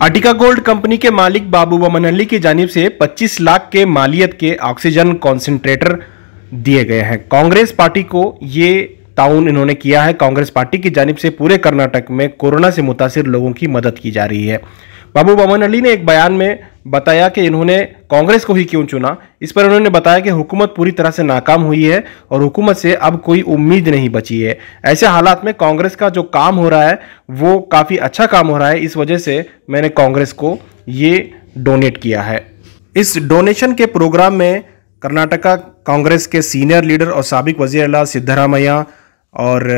Ertiga gold company के मालिक बाबू बमनहल्ली की जानिब से 25 लाख के मालियत के ऑक्सीजन कॉन्सेंट्रेटर दिए गए हैं। कांग्रेस पार्टी को ये ताउन इन्होंने किया है। कांग्रेस पार्टी की जानिब से पूरे कर्नाटक में कोरोना से मुतासिर लोगों की मदद की जा रही है। बाबू बमनहल्ली ने एक बयान में बताया कि इन्होंने कांग्रेस को ही क्यों चुना। इस पर उन्होंने बताया कि हुकूमत पूरी तरह से नाकाम हुई है और हुकूमत से अब कोई उम्मीद नहीं बची है। ऐसे हालात में कांग्रेस का जो काम हो रहा है वो काफ़ी अच्छा काम हो रहा है, इस वजह से मैंने कांग्रेस को ये डोनेट किया है। इस डोनेशन के प्रोग्राम में कर्नाटका कांग्रेस के सीनियर लीडर और साबिक वज़ीर आला सिद्धरामैया और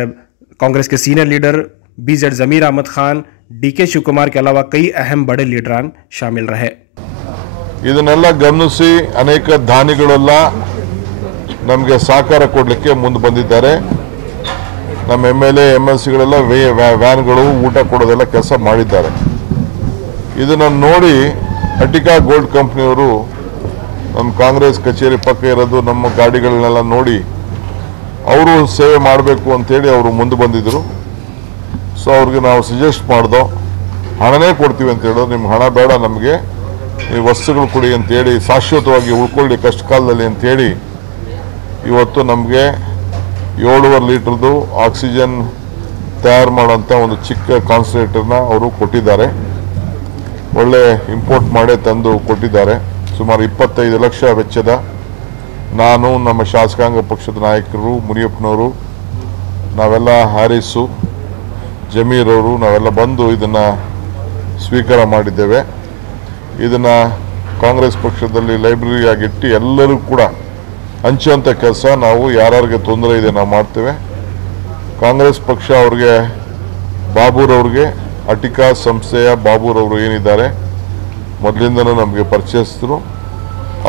कांग्रेस के सीनियर लीडर BZ ज़मीर अहमद खान, DK शिवकुमार के अलावा कई अहम बड़े लीडरान शामिल रहे। ಇದನ್ನೆಲ್ಲ ಗಮನಿಸಿ ಅನೇಕ ದಾನಿಗಳೆಲ್ಲ ನಮಗೆ ಸಹಕಾರ ಕೊಡಲಿಕ್ಕೆ ಮುಂದೆ ಬಂದಿದ್ದಾರೆ। ನಮ್ಮ MLA MLCಗಳೆಲ್ಲ ವ್ಯಾನ್ಗಳು ಊಟ ಕೊಡೋದೆಲ್ಲ ಕೆಲಸ ಮಾಡಿದ್ದಾರೆ। ಇದನ್ನ ನೋಡಿ ಅರ್ಟಿಗಾ ಗೋಲ್ಡ್ ಕಂಪನಿಯವರು ನಮ್ಮ ಕಾಂಗ್ರೆಸ್ ಕಚೇರಿ ಪಕ್ಕ ಇರೋದು ನಮ್ಮ ಗಾಡಿಗಳನ್ನೆಲ್ಲ ನೋಡಿ ಅವರು ಸೇವೆ ಮಾಡಬೇಕು ಅಂತೇಳಿ ಅವರು ಮುಂದೆ ಬಂದಿದ್ದರು। ಸೊ ಅವ್ರಿಗೆ ನಾವು ಸಜೆಸ್ಟ್ ಮಾಡ್ದೋ ಹಣನೇ ಕೊಡ್ತೀವಿ ಅಂತ ಹೇಳೋದು, ನಿಮ್ಮ ಹಣ ಬೇಡ, ನಮಗೆ ಈ ವಸ್ತುಗಳು ಕೊಡಿ ಅಂತೇಳಿ ಶಾಶ್ವತವಾಗಿ ಉಳ್ಕೊಳ್ಳಿ ಕಷ್ಟ ಕಾಲದಲ್ಲಿ ಅಂತೇಳಿ ಇವತ್ತು ನಮಗೆ 7.5 ಲೀಟರ್ದು ಆಕ್ಸಿಜನ್ ತಯಾರು ಮಾಡೋಂಥ ಒಂದು ಚಿಕ್ಕ ಕಾನ್ಸಂಟ್ರೇಟರ್ನ ಅವರು ಕೊಟ್ಟಿದ್ದಾರೆ। ಒಳ್ಳೆ ಇಂಪೋರ್ಟ್ ಮಾಡೇ ತಂದು ಕೊಟ್ಟಿದ್ದಾರೆ। ಸುಮಾರು 25 ಲಕ್ಷ ವೆಚ್ಚದ ನಾನು, ನಮ್ಮ ಶಾಸಕಾಂಗ ಪಕ್ಷದ ನಾಯಕರು, ಮುನಿಯಪ್ಪನವರು, ನಾವೆಲ್ಲ ಹ್ಯಾರಿಸು, ಜಮೀರ್ ಅವರು ನಾವೆಲ್ಲ ಬಂದು ಇದನ್ನು ಸ್ವೀಕಾರ ಮಾಡಿದ್ದೇವೆ। ಇದನ್ನು ಕಾಂಗ್ರೆಸ್ ಪಕ್ಷದಲ್ಲಿ ಲೈಬ್ರರಿಯಾಗಿಟ್ಟು ಎಲ್ಲರೂ ಕೂಡ ಹಂಚುವಂಥ ಕೆಲಸ ನಾವು ಯಾರ್ಯಾರಿಗೆ ತೊಂದರೆ ಇದೆ ನಾವು ಮಾಡ್ತೇವೆ। ಕಾಂಗ್ರೆಸ್ ಪಕ್ಷ ಅವ್ರಿಗೆ ಬಾಬೂರವ್ರಿಗೆ ಅರ್ಟಿಗಾ ಸಂಸ್ಥೆಯ ಬಾಬೂರವರು ಏನಿದ್ದಾರೆ ಮೊದಲಿಂದನೂ ನಮಗೆ ಪರಿಚಯಿಸಿದ್ರು,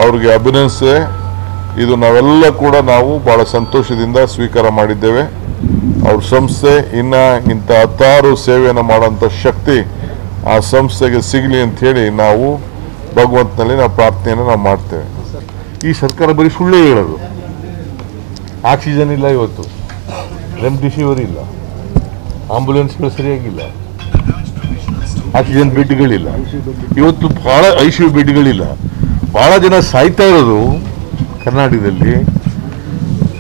ಅವ್ರಿಗೆ ಅಭಿನಂದಿಸಿದೆ। ಇದು ನಾವೆಲ್ಲ ಕೂಡ ನಾವು ಭಾಳ ಸಂತೋಷದಿಂದ ಸ್ವೀಕಾರ ಮಾಡಿದ್ದೇವೆ। ಅವ್ರ ಸಂಸ್ಥೆ ಇನ್ನು ಇಂಥ 10 ಸೇವೆಯನ್ನು ಮಾಡೋಂಥ ಶಕ್ತಿ ಆ ಸಂಸ್ಥೆಗೆ ಸಿಗಲಿ ಅಂಥೇಳಿ ನಾವು ಭಗವಂತನಲ್ಲಿ ನಾವು ಪ್ರಾರ್ಥನೆಯನ್ನು ನಾವು ಮಾಡ್ತೇವೆ। ಈ ಸರ್ಕಾರ ಬರೀ ಸುಳ್ಳೇ ಹೇಳೋದು। ಆಕ್ಸಿಜನ್ ಇಲ್ಲ, ಇವತ್ತು ರೆಮ್ಡಿಸಿವಿರ್ ಇಲ್ಲ, ಆಂಬುಲೆನ್ಸ್ಗಳು ಸರಿಯಾಗಿಲ್ಲ, ಆಕ್ಸಿಜನ್ ಬೆಡ್ಗಳಿಲ್ಲ, ಇವತ್ತು ಭಾಳ ICU ಬೆಡ್ಗಳಿಲ್ಲ, ಭಾಳ ಜನ ಸಾಯ್ತಾ ಇರೋದು ಕರ್ನಾಟಕದಲ್ಲಿ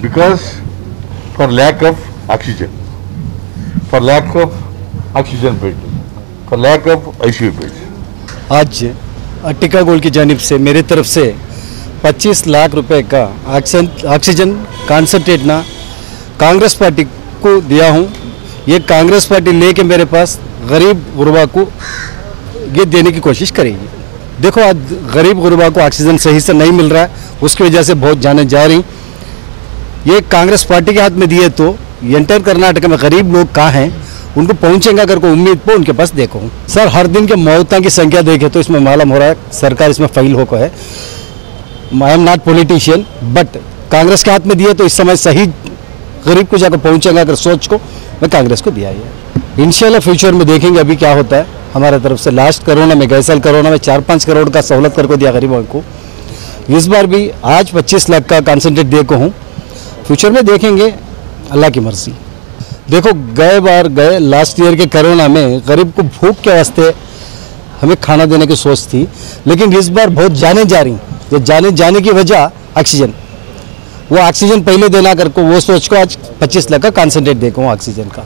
because for lack of oxygen, for lack of oxygen bed, for lack of ICU bed. आज अर्टिगा गोल्ड की जानिब से मेरी तरफ से 25 लाख रुपए का ऑक्सीजन कॉन्सेंट्रेट ना कांग्रेस पार्टी को दिया हूँ। ये कांग्रेस पार्टी लेके मेरे पास गरीब गुरबा को ये देने की कोशिश करेगी। देखो आज गरीब गुरबा को ऑक्सीजन सही से नहीं मिल रहा है, उसकी वजह से बहुत जाने जा रही। ये कांग्रेस पार्टी के हाथ में दिए तो एंटर कर्नाटक में गरीब लोग कहाँ हैं, उनको पहुंचेंगे अगर कोई उम्मीद पर उनके पास देखो। सर हर दिन के मौतों की संख्या देखे तो इसमें मालूम हो रहा है सरकार इसमें फेल होकर है। I am not politician but Congress के हाथ में दिए तो इस समय सही गरीब को जाकर पहुंचेगा अगर सोच को मैं कांग्रेस को दिया है। इंशाल्लाह फ्यूचर में देखेंगे अभी क्या होता है। हमारे तरफ से लास्ट कोरोना में, गए साल कोरोना में 4-5 करोड़ का सहूलत करके दिया गरीबों को। इस बार भी आज 25 लाख का कॉन्सेंट्रेट दे को हूँ। फ्यूचर में देखेंगे, अल्लाह की मर्जी। देखो गए लास्ट ईयर के कोरोना में गरीब को भूख के वास्ते हमें खाना देने की सोच थी, लेकिन इस बार बहुत जाने जा रही। ये जाने की वजह ऑक्सीजन, वो ऑक्सीजन पहले देना करके वो सोच को आज 25 लाख का कॉन्सेंट्रेट देखो ऑक्सीजन का।